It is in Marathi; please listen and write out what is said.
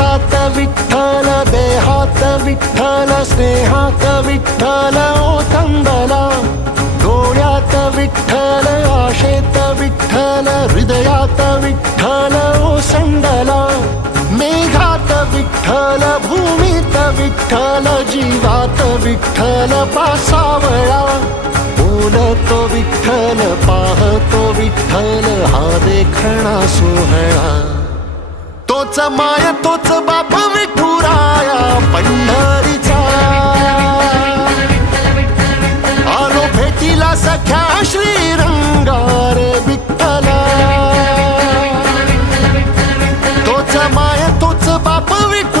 श्वासात विठ्ठल, देहात विठ्ठल, स्नेहात विठ्ठल ओथंबला. डोळ्यात विठ्ठल, आशेत विठ्ठल, हृदयात विठ्ठल ओसंडला. मेघात विठ्ठल, भूमीत विठ्ठल, जीवात विठ्ठल पासावळा. बोलतो विठ्ठल, पाहतो विठ्ठल, हा देखणा सोहळा. तोच माय तोच बाप विठुराया पंढरीचा. आलो भेटीला सख्या श्रीरंगार विठ्ठला. तोच माय तोच बाप विठुराया